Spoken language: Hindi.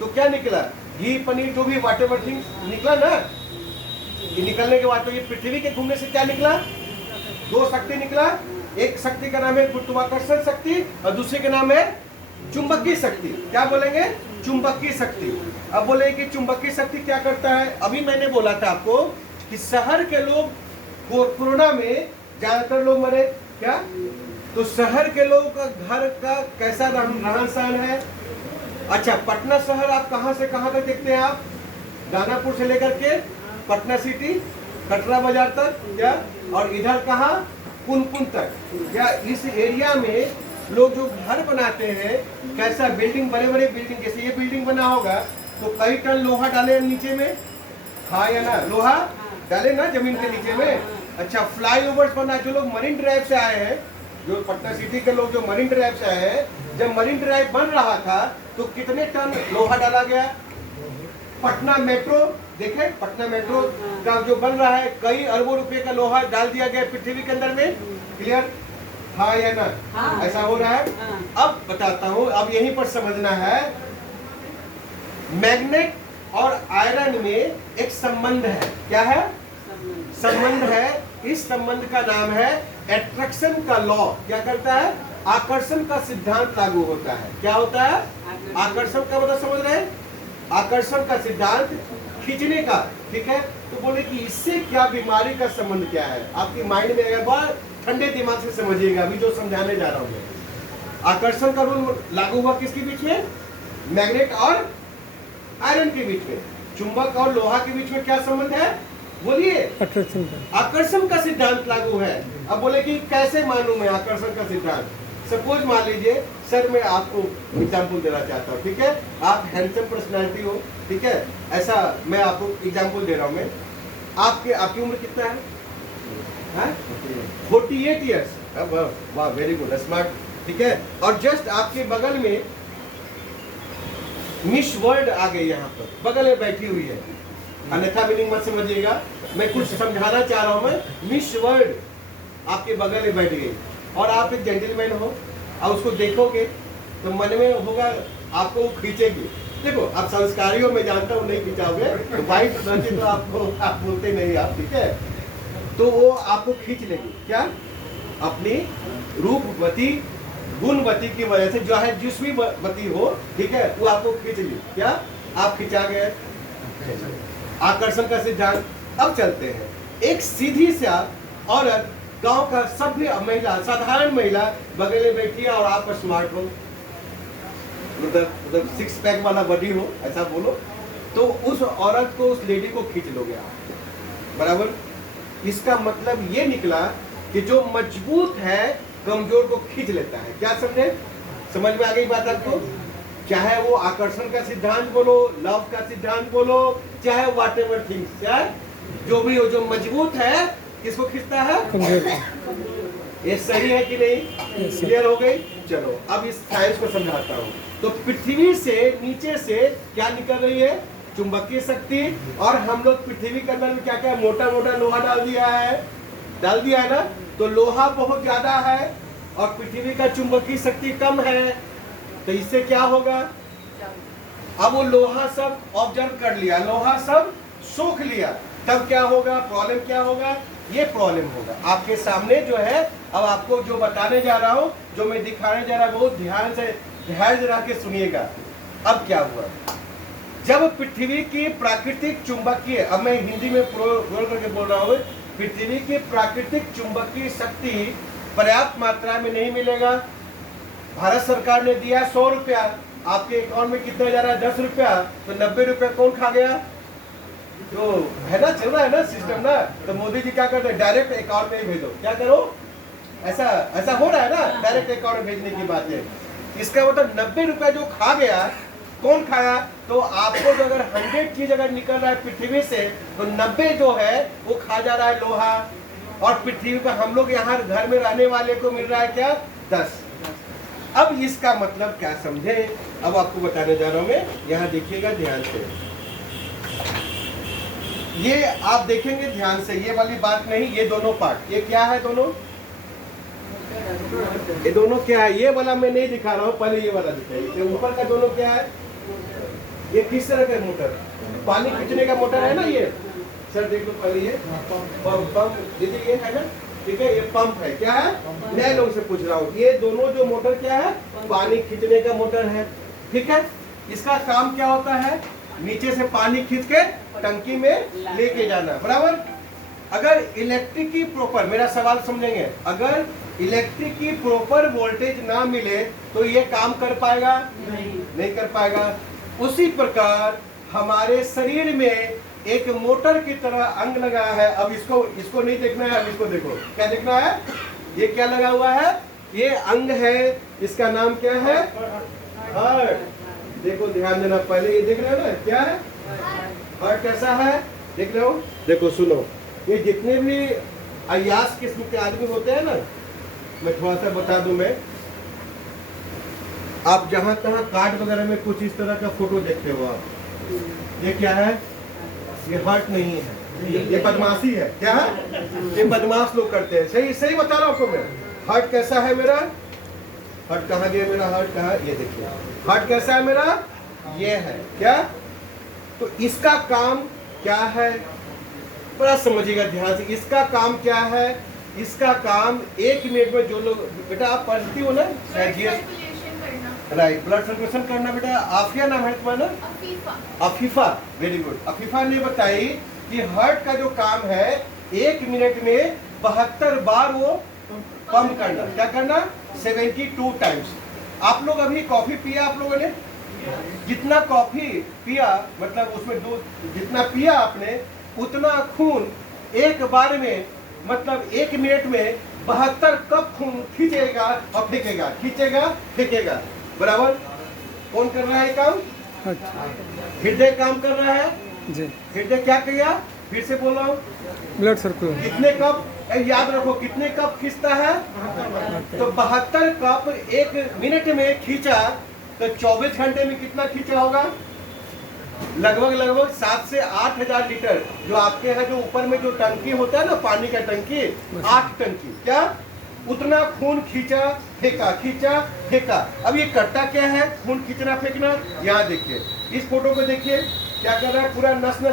तो क्या निकला, घी पनीर जो भी व्हाटएवर थिंग्स निकला ना। ये निकलने के बाद तो ये पृथ्वी के घूमने से क्या निकला, दो शक्ति निकला। एक शक्ति का नाम है गुरुत्वाकर्षण शक्ति और दूसरे का नाम है चुंबकीय शक्ति। क्या बोलेंगे, चुंबकीय शक्ति। अब बोले कि चुंबकीय शक्ति क्या करता है। अभी मैंने बोला था आपको कि शहर के लोग कोरोना में ज्यादातर लोग मरे क्या, तो शहर के लोगों का घर का कैसा रहन सहन है। अच्छा, पटना शहर आप कहां से कहां तक देखते हैं आप, दानापुर से लेकर के पटना सिटी कटरा बाजार तक क्या, और इधर कहां पुनपुन तक क्या। इस एरिया में लोग जो घर बनाते हैं कैसा, बिल्डिंग बड़े बड़े बिल्डिंग, जैसे ये बिल्डिंग बना होगा तो कई टन लोहा डाले नीचे में, हाँ या ना, लोहा डाले ना जमीन के नीचे में। अच्छा, फ्लाईओवर्स बना, जो लोग मरीन ड्राइव से आए हैं, जो पटना सिटी के लोग जो मरीन ड्राइव से आए हैं, जब मरीन ड्राइव बन रहा था तो कितने टन लोहा डाला गया। पटना मेट्रो देखे, पटना मेट्रो का जो बन रहा है कई अरबों रुपए का लोहा डाल दिया गया पृथ्वी के अंदर में। क्लियर, हाँ या ना, हाँ। ऐसा हो रहा है। हाँ। अब बताता हूं, अब यहीं पर समझना है, मैग्नेट और आयरन में एक संबंध है। क्या है, संबंध है। इस संबंध का नाम है एट्रैक्शन का लॉ। क्या करता है, आकर्षण का सिद्धांत लागू होता है। क्या होता है, आकर्षण का मतलब समझ रहे हैं, आकर्षण का सिद्धांत, खींचने का। ठीक है, तो बोले कि इससे क्या बीमारी का संबंध क्या है, आपकी माइंड में अगर बहुत ठंडे दिमाग से समझिएगा अभी जो समझाने जा रहा हूं मैं। आकर्षण का रूल लागू हुआ किसके बीच में, मैग्नेट और आयरन के बीच में। चुंबक और लोहा के बीच में क्या संबंध है, बोलिए, आकर्षण का सिद्धांत लागू है। अब बोले कि कैसे मानूं मैं आकर्षण का सिद्धांत। सपोज मान लीजिए सर, मैं आपको एग्जाम्पल देना चाहता हूँ। ठीक है, आप हैंडसम पर्सनैलिटी हो, ठीक है, ऐसा मैं आपको एग्जाम्पल दे रहा हूँ मैं। आपकी उम्र कितना है, 48 ईयर्स। वाह, वेरी गुड, स्मार्ट। ठीक है, और जस्ट आपके बगल में मिस वर्ल्ड आ गई, यहाँ पर बगल में बैठी हुई है, अन्यथा मीनिंग मत समझिएगा, मैं कुछ समझाना चाह रहा हूं। मैं, मिस वर्ल्ड आपके बगल में बैठ गई और आप एक जेंटलमैन हो और उसको देखोगे तो मन में होगा आपको खींचेगी। देखो, आप संस्कारी हो, मैं जानता हूँ नहीं खींचाओगे, तो वाइट रहती तो आपको आप बोलते नहीं आप, ठीक है, तो वो आपको खींच लेगी। क्या, अपनी रूपवती गुणवती की वजह से, जो है जिस भी वती हो, ठीक है, वो आपको खींच ली। क्या, आप खिंचा गए, आकर्षण का सिद्धांत। अब चलते हैं, एक सीधी सा औरत, गांव का सभ्य महिला, साधारण महिला बगल में बैठी है और आप स्मार्ट हो, मतलब 6 पैक वाला बॉडी हो, ऐसा बोलो, तो उस औरत को, उस लेडी को खींच लोगे आप, बराबर। इसका मतलब ये निकला कि जो मजबूत है कमजोर को खींच लेता है। क्या समझे, समझ में आ गई बात आपको। चाहे वो आकर्षण का सिद्धांत बोलो, लव का सिद्धांत बोलो, चाहे व्हाटएवर थिंग्स, चाहे जो भी हो, जो मजबूत है किसको खींचता है, ये सही है कि नहीं, क्लियर हो गई। चलो अब इस साइंस को समझाता हूँ। तो पृथ्वी से नीचे से क्या निकल रही है, चुंबकीय शक्ति, और हम लोग पृथ्वी के अंदर में क्या क्या मोटा मोटा लोहा डाल दिया है ना, तो लोहा बहुत ज्यादा है और पृथ्वी का चुंबकीय शक्ति कम है, तो इससे क्या होगा, अब वो लोहा सब ऑब्जर्व कर लिया, लोहा सब सोख लिया, तब क्या होगा, प्रॉब्लम क्या होगा, ये प्रॉब्लम होगा आपके सामने जो है। अब आपको जो बताने जा रहा हूँ, जो मैं दिखाने जा रहा हूँ, बहुत ध्यान से धैर्य रख के सुनिएगा। अब क्या हुआ, जब पृथ्वी की प्राकृतिक चुंबकीय, अब मैं हिंदी में बोल करके बोल रहा हूँ, पृथ्वी की प्राकृतिक चुंबकीय शक्ति पर्याप्त मात्रा में नहीं मिलेगा। भारत सरकार ने दिया 100 रुपया, आपके अकाउंट में कितना जा रहा है, 10 रुपया, तो 90 रुपया कौन खा गया, तो है ना, चल रहा है ना सिस्टम ना। तो मोदी जी क्या करते हैं, डायरेक्ट अकाउंट में ही भेजो, क्या करो, ऐसा हो रहा है ना, डायरेक्ट अकाउंट में भेजने की बात है। इसका मतलब 90 रुपया जो खा गया, कौन खाया, तो आपको जो अगर 100 चीज अगर निकल रहा है पृथ्वी से, तो 90 जो है वो खा जा रहा है लोहा, और पृथ्वी पर हम लोग यहाँ घर में रहने वाले को मिल रहा है क्या, 10। अब इसका मतलब क्या समझे, अब आपको बताने जा रहा हूं मैं, यहाँ देखिएगा ध्यान से, ये आप देखेंगे ध्यान से, ये वाली बात नहीं, ये दोनों पार्ट, ये क्या है दोनों, ये दोनों क्या है, ये वाला मैं नहीं दिखा रहा हूँ, पहले ये वाला दिखाइए, ऊपर का दोनों क्या है, ये किस तरह का मोटर? पानी खींचने का मोटर है ना ये। सर देख लो पहले ये पंप दीजिए, ये है ना, ठीक है, ये पंप है। क्या है? नए लोग से पूछ रहा हूँ, ये दोनों जो मोटर क्या है? पानी खींचने का मोटर है, ठीक है। इसका काम क्या होता है? नीचे से पानी खींच के टंकी में लेके जाना, बराबर। अगर इलेक्ट्रिक की प्रॉपर, मेरा सवाल समझेंगे, अगर इलेक्ट्रिक की प्रॉपर वोल्टेज ना मिले तो ये काम कर पाएगा? नहीं कर पाएगा। उसी प्रकार हमारे शरीर में एक मोटर की तरह अंग लगा है। अब इसको नहीं देखना है, अब इसको देखो। क्या देखना है? ये क्या लगा हुआ है? ये अंग है, इसका नाम क्या है? हार्ट। देखो ध्यान देना, पहले ये देख रहे हो ना, क्या है? हार्ट कैसा है? देख रहे हो? देखो सुनो, ये जितने भी अय्यास किस्म के आदमी होते हैं ना, मैं थोड़ा सा बता दूं, मैं आप जहां तहां कार्ड वगैरह में कुछ इस तरह का फोटो देखते हो आप, ये क्या है? ये हार्ट नहीं है, ये बदमाशी है। क्या है? ये बदमाश लोग करते हैं। सही सही बता रहा हूं आपको मैं। हार्ट कैसा है मेरा? हार्ट कहाँ गया मेरा? हार्ट कहाँ? ये देखिए, हार्ट कैसा है मेरा? ये है। क्या? तो इसका काम क्या है? बड़ा समझिएगा ध्यान से, इसका काम क्या है? इसका काम 1 मिनट में, जो लोग, बेटा आप पढ़ती हो ना, राइट, ब्लड सर्कुलेशन करना। बेटा आफिया नाम है तुम्हारा? Afifa, very good. अफीफा ने बताई कि हार्ट का जो काम है 1 मिनट में 72 बार वो पंप करना। क्या करना? 72 टाइम्स। आप लोग अभी कॉफी पिया, आप लोगों ने जितना कॉफी पिया, मतलब उसमें दूध जितना पिया आपने, उतना खून एक बार में, मतलब 1 मिनट में 72 कप खून खींचेगा और फेंकेगा, खींचेगा फेंकेगा, बराबर। कौन कर रहा है काम? हृदय काम कर रहा है जी। हृदय क्या किया? फिर से बोल रहा हूँ, ब्लड सर्कुलेशन। कितने कप, याद रखो, कितने कप खींचता है? तो 72 कप 1 मिनट में खींचा, तो 24 घंटे में कितना खींचा होगा? लगभग 7 से 8 हजार लीटर। जो आपके यहाँ जो ऊपर में जो टंकी होता है ना, पानी का टंकी, 8 टंकी, क्या उतना खून खींचा फेंका, खींचा फेंका। अब ये करता क्या है? खून खींचना फेंकना। यहाँ देखिए, इस फोटो को देखिए, क्या कर रहा है? पूरा नस नस